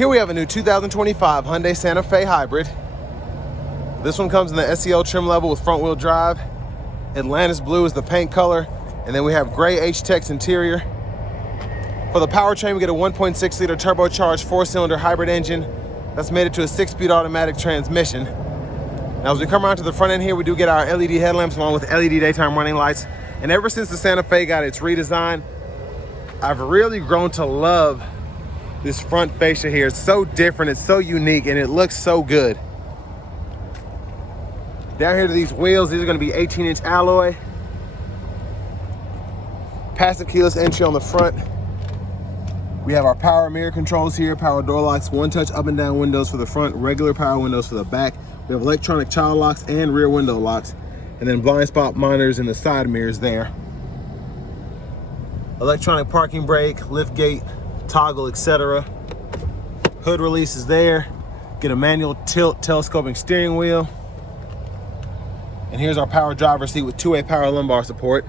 Here we have a new 2025 Hyundai Santa Fe Hybrid. This one comes in the SEL trim level with front wheel drive. Atlantis blue is the paint color. And then we have gray H-Tex interior. For the powertrain, we get a 1.6 liter turbocharged 4-cylinder hybrid engine that's made it to a 6-speed automatic transmission. Now, as we come around to the front end here, we do get our LED headlamps along with LED daytime running lights. And ever since the Santa Fe got its redesign, I've really grown to love this front fascia here. It's so different, it's so unique, and it looks so good. Down here to these wheels, these are gonna be 18-inch alloy. Passive keyless entry on the front. We have our power mirror controls here, power door locks, one-touch up and down windows for the front, regular power windows for the back. We have electronic child locks and rear window locks, and then blind spot monitors in the side mirrors there. Electronic parking brake, lift gate, toggle, etc. Hood release is there. Get a manual tilt telescoping steering wheel. And here's our power driver's seat with two-way power lumbar support.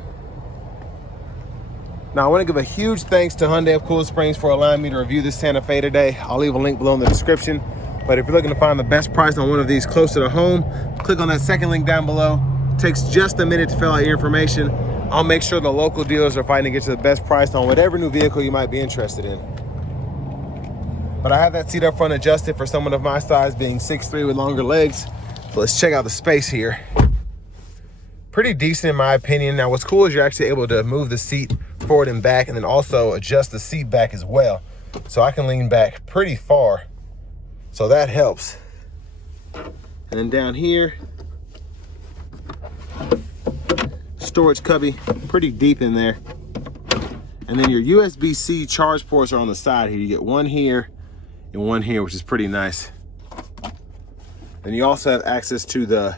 Now I want to give a huge thanks to Hyundai of Cool Springs for allowing me to review this Santa Fe today. I'll leave a link below in the description. But if you're looking to find the best price on one of these closer to home, click on that second link down below. It takes just a minute to fill out your information. I'll make sure the local dealers are fighting to get you the best price on whatever new vehicle you might be interested in. But I have that seat up front adjusted for someone of my size, being 6'3" with longer legs. So let's check out the space here. Pretty decent in my opinion. Now what's cool is you're actually able to move the seat forward and back, and then also adjust the seat back as well. So I can lean back pretty far. So that helps. And then down here, storage cubby, pretty deep in there. And then your USB-C charge ports are on the side here. You get one here and one here, which is pretty nice. And you also have access to the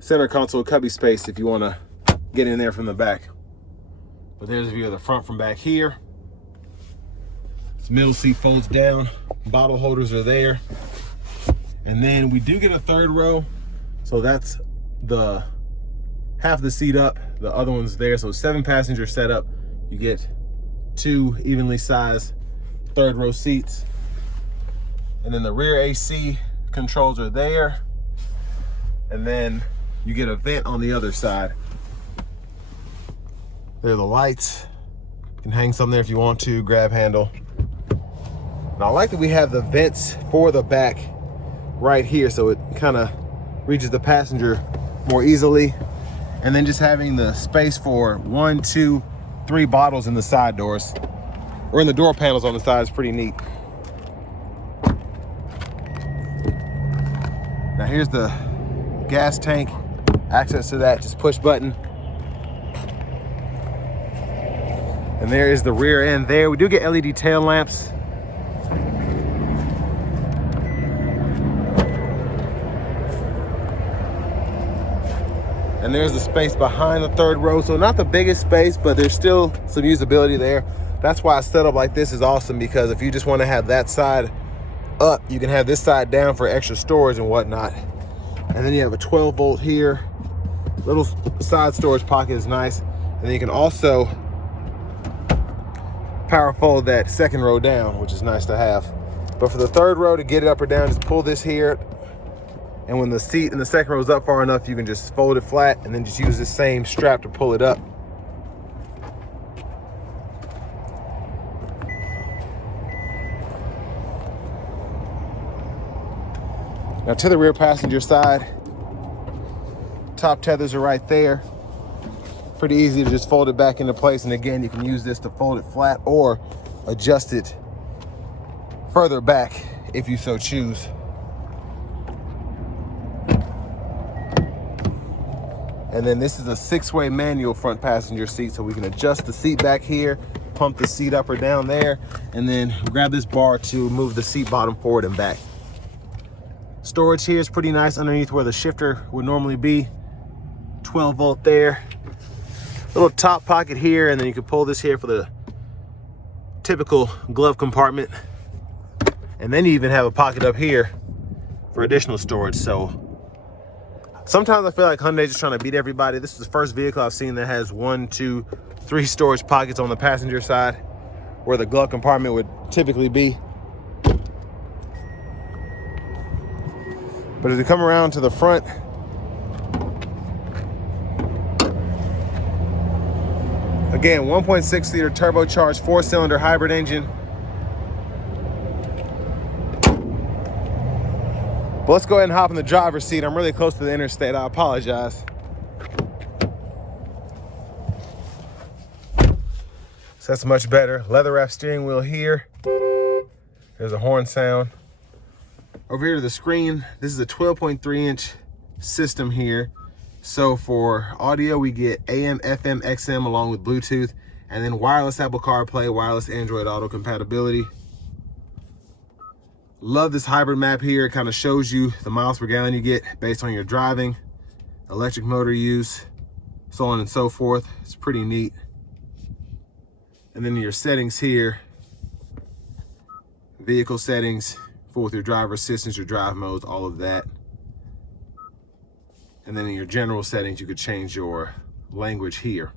center console cubby space if you want to get in there from the back. But there's a view of the front from back here. This middle seat folds down. Bottle holders are there. And then we do get a third row. So that's the half the seat up, the other one's there. So 7-passenger setup. You get 2 evenly sized third row seats. And then the rear AC controls are there. And then you get a vent on the other side. There are the lights. You can hang some there if you want to, grab handle. And I like that we have the vents for the back right here, so it kind of reaches the passenger more easily. And then just having the space for 1, 2, 3 bottles in the side doors, or in the door panels on the side, is pretty neat. Now here's the gas tank. Access to that, just push button. And there is the rear end there. We do get LED tail lamps. And there's the space behind the third row. So not the biggest space, but there's still some usability there. That's why a setup like this is awesome, because if you just want to have that side up, you can have this side down for extra storage and whatnot. And then you have a 12-volt here. Little side storage pocket is nice. And then you can also power fold that second row down, which is nice to have. But for the third row, to get it up or down, just pull this here. And when the seat in the second row is up far enough, you can just fold it flat and then just use the same strap to pull it up. Now to the rear passenger side, top tethers are right there. Pretty easy to just fold it back into place. And again, you can use this to fold it flat or adjust it further back if you so choose. And then this is a 6-way manual front passenger seat, so we can adjust the seat back here, pump the seat up or down there, and then grab this bar to move the seat bottom forward and back. Storage here is pretty nice underneath where the shifter would normally be. 12-volt there. Little top pocket here, and then you can pull this here for the typical glove compartment. And then you even have a pocket up here for additional storage. So sometimes I feel like Hyundai's just trying to beat everybody. This is the first vehicle I've seen that has 1, 2, 3 storage pockets on the passenger side where the glove compartment would typically be. But as we come around to the front, again, 1.6 liter turbocharged 4-cylinder hybrid engine. But let's go ahead and hop in the driver's seat. I'm really close to the interstate. I apologize. So that's much better. Leather wrap steering wheel here. There's a horn sound. Over here to the screen, this is a 12.3 inch system here. So for audio, we get AM, FM, XM along with Bluetooth, and then wireless Apple CarPlay, wireless Android Auto compatibility. Love this hybrid map here. It kind of shows you the miles per gallon you get based on your driving, electric motor use, so on and so forth. It's pretty neat. And then your settings here, vehicle settings, full with your driver assistance, your drive modes, all of that. And then in your general settings, you could change your language here.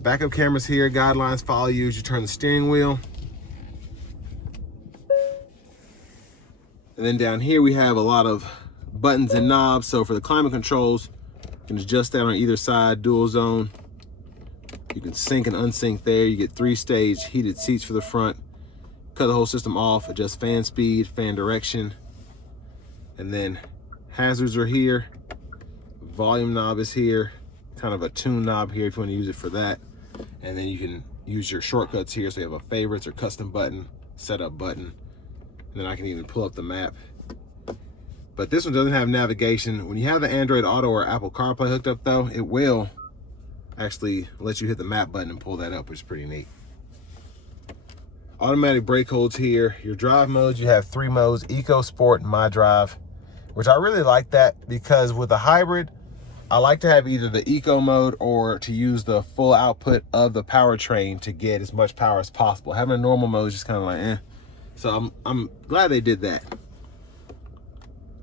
Backup cameras here, guidelines follow you as you turn the steering wheel. And then down here we have a lot of buttons and knobs. So for the climate controls, you can adjust that on either side, dual zone. You can sync and unsync there. You get 3-stage heated seats for the front. Cut the whole system off, adjust fan speed, fan direction. And then hazards are here. Volume knob is here. Kind of a tune knob here if you want to use it for that. And then you can use your shortcuts here. So you have a favorites or custom button, setup button. And then I can even pull up the map. But this one doesn't have navigation. When you have the Android Auto or Apple CarPlay hooked up though, it will actually let you hit the map button and pull that up, which is pretty neat. Automatic brake holds here. Your drive modes, you have 3 modes, Eco, Sport, and My Drive, which I really like that because with a hybrid, I like to have either the Eco mode or to use the full output of the powertrain to get as much power as possible. Having a normal mode is just kind of like, eh. So I'm glad they did that.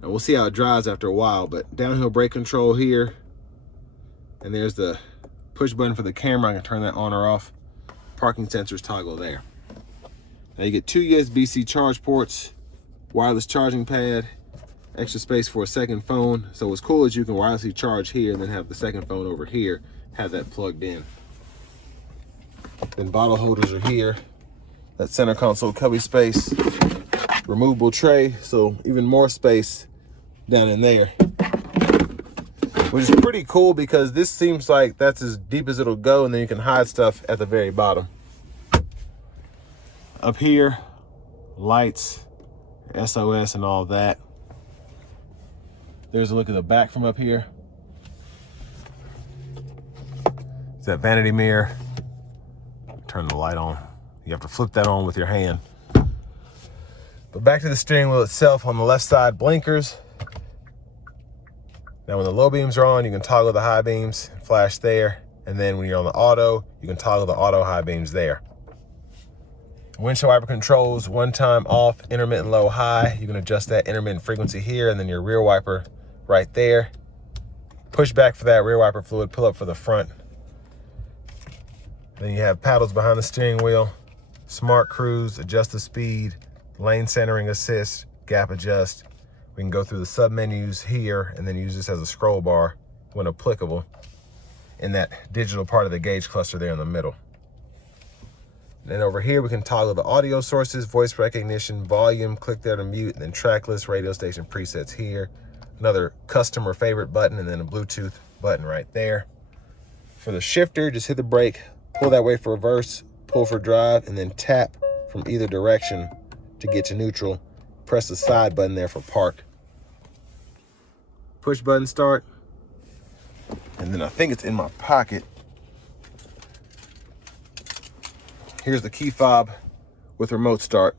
And we'll see how it drives after a while, but downhill brake control here. And there's the push button for the camera. I can turn that on or off. Parking sensors toggle there. Now you get 2 USB-C charge ports, wireless charging pad, extra space for a second phone. So what's cool is you can wirelessly charge here and then have the second phone over here, have that plugged in. Then bottle holders are here. That center console cubby space, removable tray, so even more space down in there. Which is pretty cool because this seems like that's as deep as it'll go, and then you can hide stuff at the very bottom. Up here, lights, SOS and all that. There's a look at the back from up here. It's that vanity mirror. Turn the light on. You have to flip that on with your hand. But back to the steering wheel itself, on the left side, blinkers. Now when the low beams are on, you can toggle the high beams, flash there. And then when you're on the auto, you can toggle the auto high beams there. Windshield wiper controls, 1-time off, intermittent low high. You can adjust that intermittent frequency here, and then your rear wiper right there. Push back for that rear wiper fluid, pull up for the front. Then you have paddles behind the steering wheel, smart cruise, adjust the speed, lane centering assist, gap adjust. We can go through the sub menus here and then use this as a scroll bar when applicable in that digital part of the gauge cluster there in the middle. Then over here, we can toggle the audio sources, voice recognition, volume, click there to mute, and then track list, radio station presets here. Another customer favorite button, and then a Bluetooth button right there. For the shifter, just hit the brake, pull that way for reverse, pull for drive, and then tap from either direction to get to neutral. Press the side button there for park. Push button start. And then I think it's in my pocket. Here's the key fob with remote start.